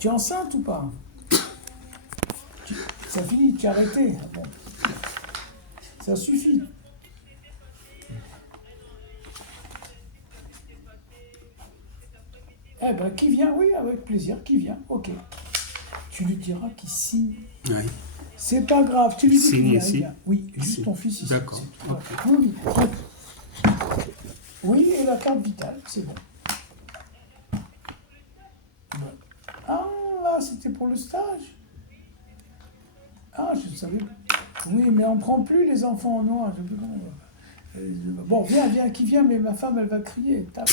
Tu es enceinte ou pas? Ça finit, tu as arrêté. Bon. Ça suffit. Eh ben, qui vient? Oui, avec plaisir, qui vient? Ok. Tu lui diras qu'il signe. Oui. C'est pas grave, tu lui dis qu'il Signe vient, ici. il vient. Oui, juste Ici. ton fils ici. D'accord. c'est tout. Ok. Oui, oui. Oui, et la carte vitale, c'est bon. Bon. Ah, là, c'était pour le stage. Ah, je savais. Oui, mais on prend plus les enfants en noir. Je sais plus comment. Bon, viens, qui vient, mais ma femme, elle va crier. Tape.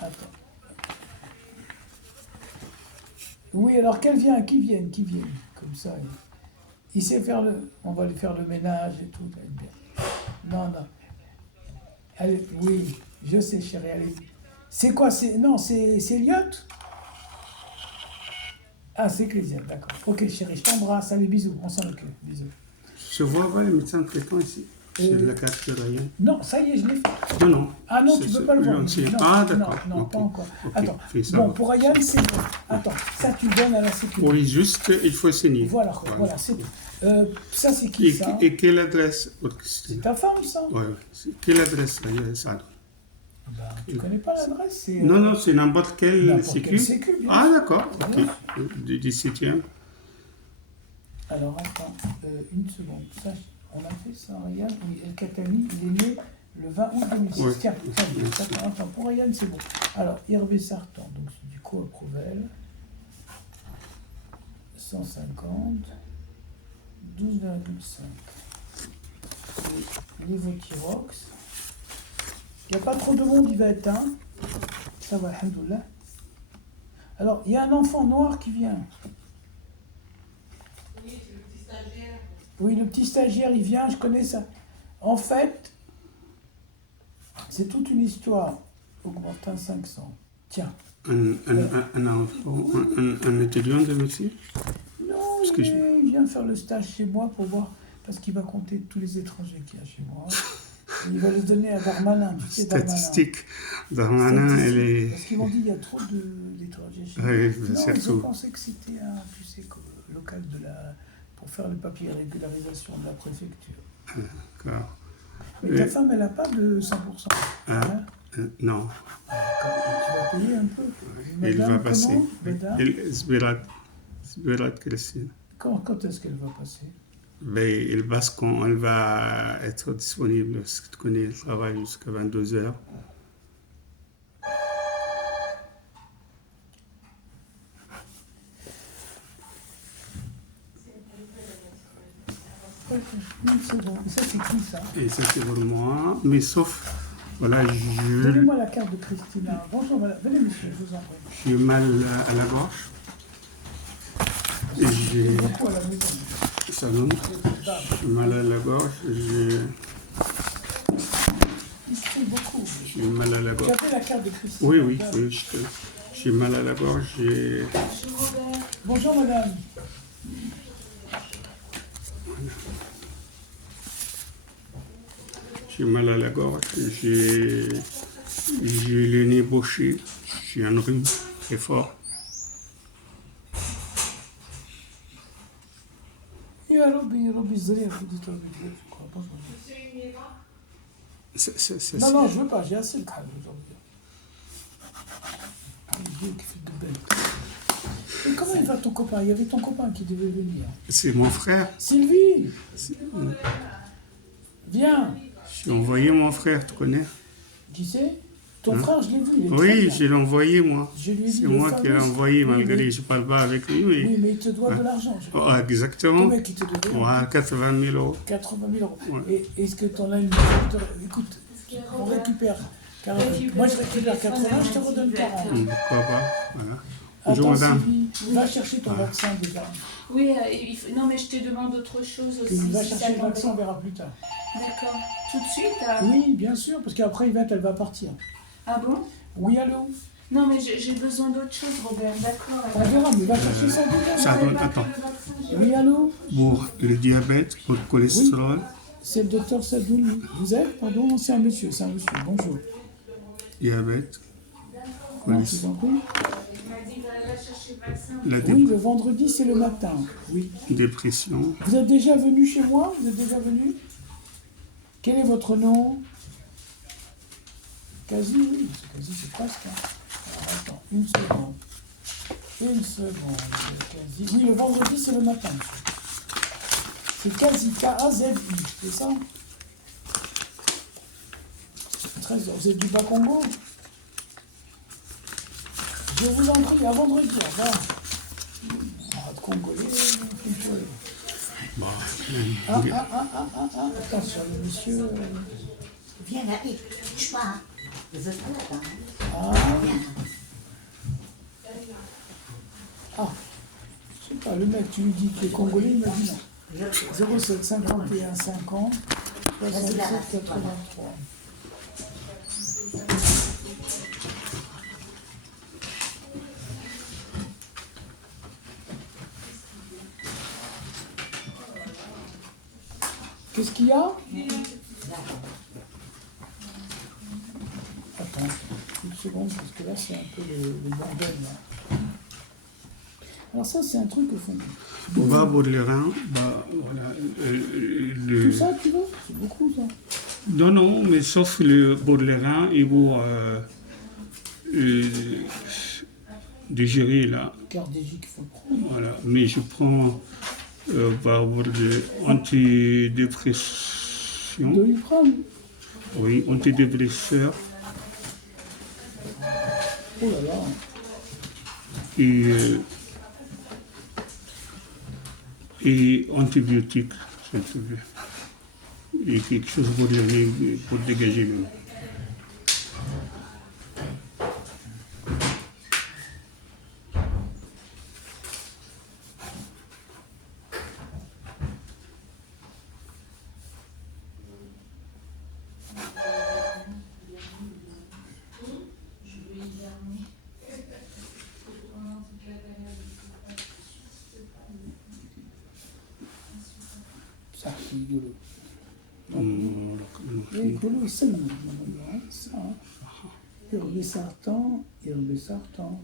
Attends. Oui, alors qu'elle vient, qui vienne. Comme ça, il sait faire le... On va lui faire le ménage et tout. Non. Allez, oui, je sais, chérie, allez. C'est quoi? Non, c'est Elliot? Ah, c'est Clésia, d'accord. Ok, chérie, je t'embrasse. Allez, bisous, on s'en occupe. Bisous. Je vois pas le médecin traitant ici. C'est la carte de rien. Non, ça y est, je l'ai fait. Non. Ah non, tu ne peux pas le voir. Non, Ah, d'accord. Non, Okay. pas encore. Okay. Attends, Ça bon, va. pour Ryan, c'est bon. Attends, ça tu donnes à la sécurité. Oui, juste, il faut signer. Voilà, c'est tout. Ça, c'est qui, ça? Et quelle adresse? C'est ta femme, ça? Oui. Quelle adresse, ça? Tu ne connais pas l'adresse? Non, c'est n'importe quelle sécu. Bien Ah, sûr. d'accord, ok. Du 17e. Alors, attends, une seconde. Ça, on a fait ça, Ryan. Oui, El Khatami, il est né le 20 août 2006. Ouais. Tiens, attends, pour Ryan, c'est bon. Alors, Hervé Sartan, donc c'est du coup à Provel. 150, 12,5. Niveau Tyrox. Il n'y a pas trop de monde, il va être un. Ça va, alhamdoulilah. Alors, il y a un enfant noir qui vient. Oui, c'est le petit stagiaire. Oui, le petit stagiaire, il vient, je connais ça. En fait, c'est toute une histoire. Augmentin 500. Tiens. Un enfant, un étudiant de médecine? Non, Parce que il vient faire le stage chez moi pour voir, parce qu'il va compter tous les étrangers qu'il y a chez moi. Et il va le donner à Darmanin, tu sais, Darmanin. Statistique. Darmanin, elle est... Parce qu'ils m'ont dit qu'il y a trop d'étrangers chez Oui, moi. Non, je surtout. pensais que c'était un, tu sais, local pour faire le papier de régularisation de la préfecture. D'accord. Mais ta femme, elle n'a pas de 100%. Hein? Non. Tu vas payer un peu. Il va passer. Madame Sbirat Christine. Quand est-ce qu'elle va passer? Ben, il passe quand elle va être disponible, parce que tu connais le travail jusqu'à 22h. Une seconde. Ça, c'est qui, ça? Et ça, c'est pour moi. Mais sauf, voilà, Donnez-moi la carte de Christina. Bonjour, madame. Venez, monsieur, je vous en prie. j'ai mal à la gorge. Et j'ai... Beaucoup à la maison. Ça donne. J'ai mal à la gorge. Il se fait beaucoup. J'ai mal à la Tu gorge. as fait la carte de Christina? Oui, j'ai mal à la gorge. Bonjour, madame. J'ai mal à la gorge. J'ai le nez bouché. J'ai un rhume très fort. يا ربي الزرير خديت ربي الزرير je crois. Bonjour. Non, je veux pas, j'ai assez de crâne aujourd'hui. Dieu qui fait de belles. Et comment il va ton copain? Il y avait ton copain qui devait venir. C'est mon frère. Sylvie! Viens! J'ai envoyé mon frère, tu connais? Qui c'est? Ton frère, je l'ai vu. Il est très Oui, bien. je l'ai envoyé, moi. Je lui ai dit C'est le moi fameux- qui l'ai envoyé, Oui, malgré mais- que je ne parle pas avec lui. Mais... Oui, mais il te doit de l'argent. Je crois. Oh, exactement. Combien qu'il te devait? Ouais, 80 000 euros. 80 000 euros. Ouais. Et est-ce que tu en as une... Écoute, on récupère. Moi, je récupère 80, je te redonne 40. Pourquoi pas? Voilà. Bonjour, Attends, madame. Sylvie, va chercher ton vaccin déjà. Oui, non, mais je te demande autre chose aussi. Va si chercher ça le vaccin, on t'embête. verra plus tard. D'accord. Tout de suite Oui, bien sûr, parce qu'après Yvette, elle va partir. Ah bon? Oui, allô? Non, mais j'ai besoin d'autre chose, Robert. D'accord. On verra, mais va chercher ça déjà. Ça donne, Pas que attends. le vaccin, j'ai- Oui, allô? Pour le diabète, pour le cholestérol, C'est le docteur Sadoul. Vous êtes? Pardon, c'est un monsieur, Bonjour. diabète, Non, je vous en prie. m'a dit, va chercher le vaccin. La Oui, le vendredi, c'est le matin. Oui. dépression. Vous êtes déjà venu chez moi? Vous êtes déjà venu? Quel est votre nom? Quasi, oui. Quasi, c'est presque. Hein. Alors, attends, une seconde. Une seconde. Quasi. Oui, le vendredi, c'est le matin. C'est Quasi, K-A-Z-I, c'est ça? 13 heures. Vous êtes du Bas-Congo? Je vous en prie, à vendredi, au revoir. Ah, de Congolais, Bah, attention, le monsieur. Viens là, et touche pas. Hein. Les autres là, Je sais pas, le mec, tu lui dis que tu es congolais, il m'a dit non. 07 51 50 67 83. Qu'est-ce qu'il y a? Attends, une seconde, parce que là, c'est un peu le bordel. Là. Alors ça, c'est un truc au fond. va pour les reins, bah, voilà. Tout ça, tu veux? C'est beaucoup, ça. Non, non, mais sauf pour les reins et pour digérer là. Cardégique, il faut le prendre. Voilà, mais je prends pour les antidépresseurs. De l'Ukraine. Oui, antidépresseurs Oh là là. Et antibiotiques, s'il te plaît. Et quelque chose pour le nez, pour dégager le nez. Ça, c'est rigolo. Rigolo, c'est le ça. Herbesartan,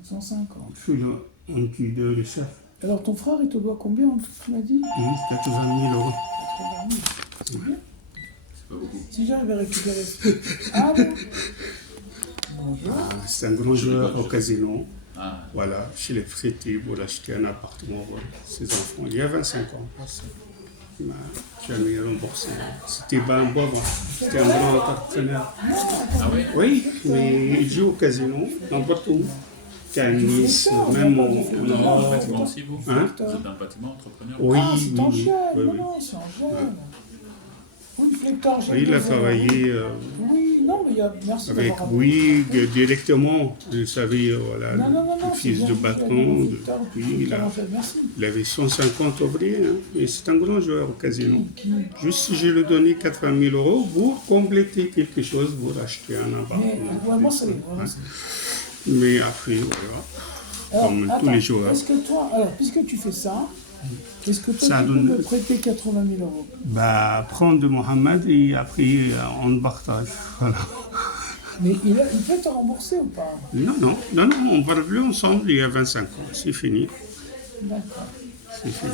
150. Je suis là, antidépresseur. Alors, ton frère, il te doit combien, tu m'as dit? 80 000 euros. 80 000. C'est bien. Si j'arrive à récupérer... Ah bon? Bonjour. C'est un grand joueur au casino. Voilà, chez les traités pour acheter un appartement pour ses enfants. Il y a 25 ans. Il m'a jamais remboursé. C'était pas un pauvre, c'était un grand entrepreneur. Ah oui? Oui, mais il joue au casino, n'importe où. Qu'à Nice, même au Vous êtes dans le Nord. bâtiment aussi, vous? Hein? Vous êtes dans le bâtiment, entrepreneur? Oui, Ah, c'est en oui, jeune. oui, Non, oui. non, c'est en jeune. Oui, Flector, j'ai Il a besoin. travaillé Oui, non, mais il y a... Merci avec d'avoir... Bouygues directement. Vous savez, voilà, Non, non, non, non, le fils c'est de bien, patron. Victor, Oui, Victor Angèle, merci. il avait 150 ouvriers, hein, et c'est un grand joueur au casino. Qui... Juste, je lui ai donné 80 000 euros pour compléter quelque chose, pour acheter un Mais, appartement. vraiment, c'est... Mais après, voilà. Alors, Comme attends, tous les joueurs. est-ce que toi, alors, puisque tu fais ça, est-ce que toi, Ça tu peux donne- me prêter 80 000 euros? Bah, prendre de Mohamed et après, on partage. Voilà. Mais il peut te rembourser ou pas? Non, non, non, non, on va plus ensemble il y a 25 ans. C'est fini. D'accord. C'est fini.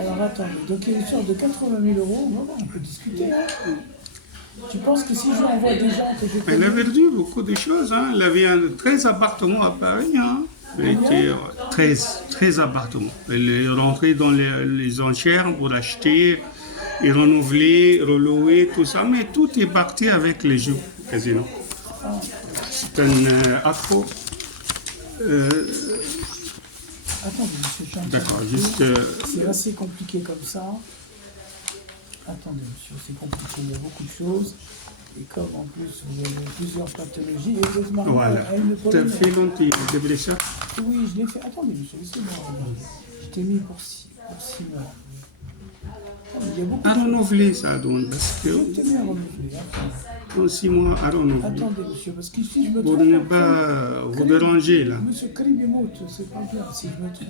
Alors, attends, donc il y a une sorte de 80 000 euros, on va voir, on peut discuter, hein. Tu penses que si je lui envoie des gens que je Elle connais... a perdu beaucoup de choses. Hein. Elle avait 13 appartements à Paris. Hein. Elle était 13 appartements. Elle est rentrée dans les enchères pour acheter et renouveler, relouer, tout ça. Mais tout est parti avec les jeux casino. C'est un accro. Attendez, monsieur, je suis en train de- D'accord, juste. C'est assez compliqué comme ça. Attendez, monsieur, c'est compliqué, il y a beaucoup de choses. Et comme en plus vous avez plusieurs pathologies, et vous êtes marié Voilà. à une Tu as Polonaise. fait l'antidépresseur? Oui, je l'ai fait. Attendez, monsieur, laissez-moi regarder. Je t'ai mis pour 6 mois. Ah, mais il y a beaucoup À de choses. renouveler ça, donc, parce Je que t'ai mis à renouveler. Attendez. dans 6 mois, à renouveler. Attendez, monsieur, parce que si je me Pour trompe... ne après, pas vous déranger, là. Monsieur Kribimout, c'est pas bien si je me trompe.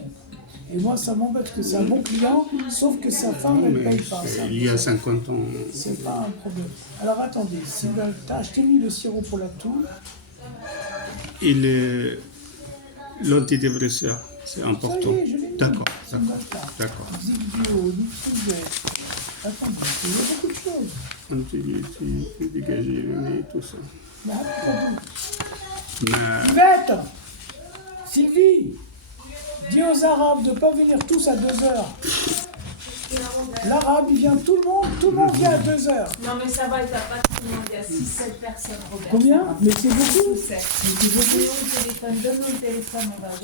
Et moi, ça m'embête que c'est un bon client, sauf que sa femme, elle ne Mais paye pas. Ça. il y a 50 ans. C'est pas un problème. Alors attendez, je t'ai mis le sirop pour la toux. Il est l'antidépresseur. C'est important. Ça y est, je l'ai mis. D'accord, Ça me date pas. d'accord. Zygdio, Nixoget. Attendez, il y a beaucoup de choses. Antibiotiques, dégager le nez, tout ça. Là, pas tout. Mais Yvette, Sylvie, dis aux Arabes de ne pas venir tous à 2 heures. L'Arabe, il vient tout le monde vient à 2 heures. Non mais ça va, il n'y a pas tout le monde, il y a 6-7 personnes, Robert. Combien? Mais c'est beaucoup. 7. Mais c'est beaucoup. Donne-nous le téléphone, on va regarder.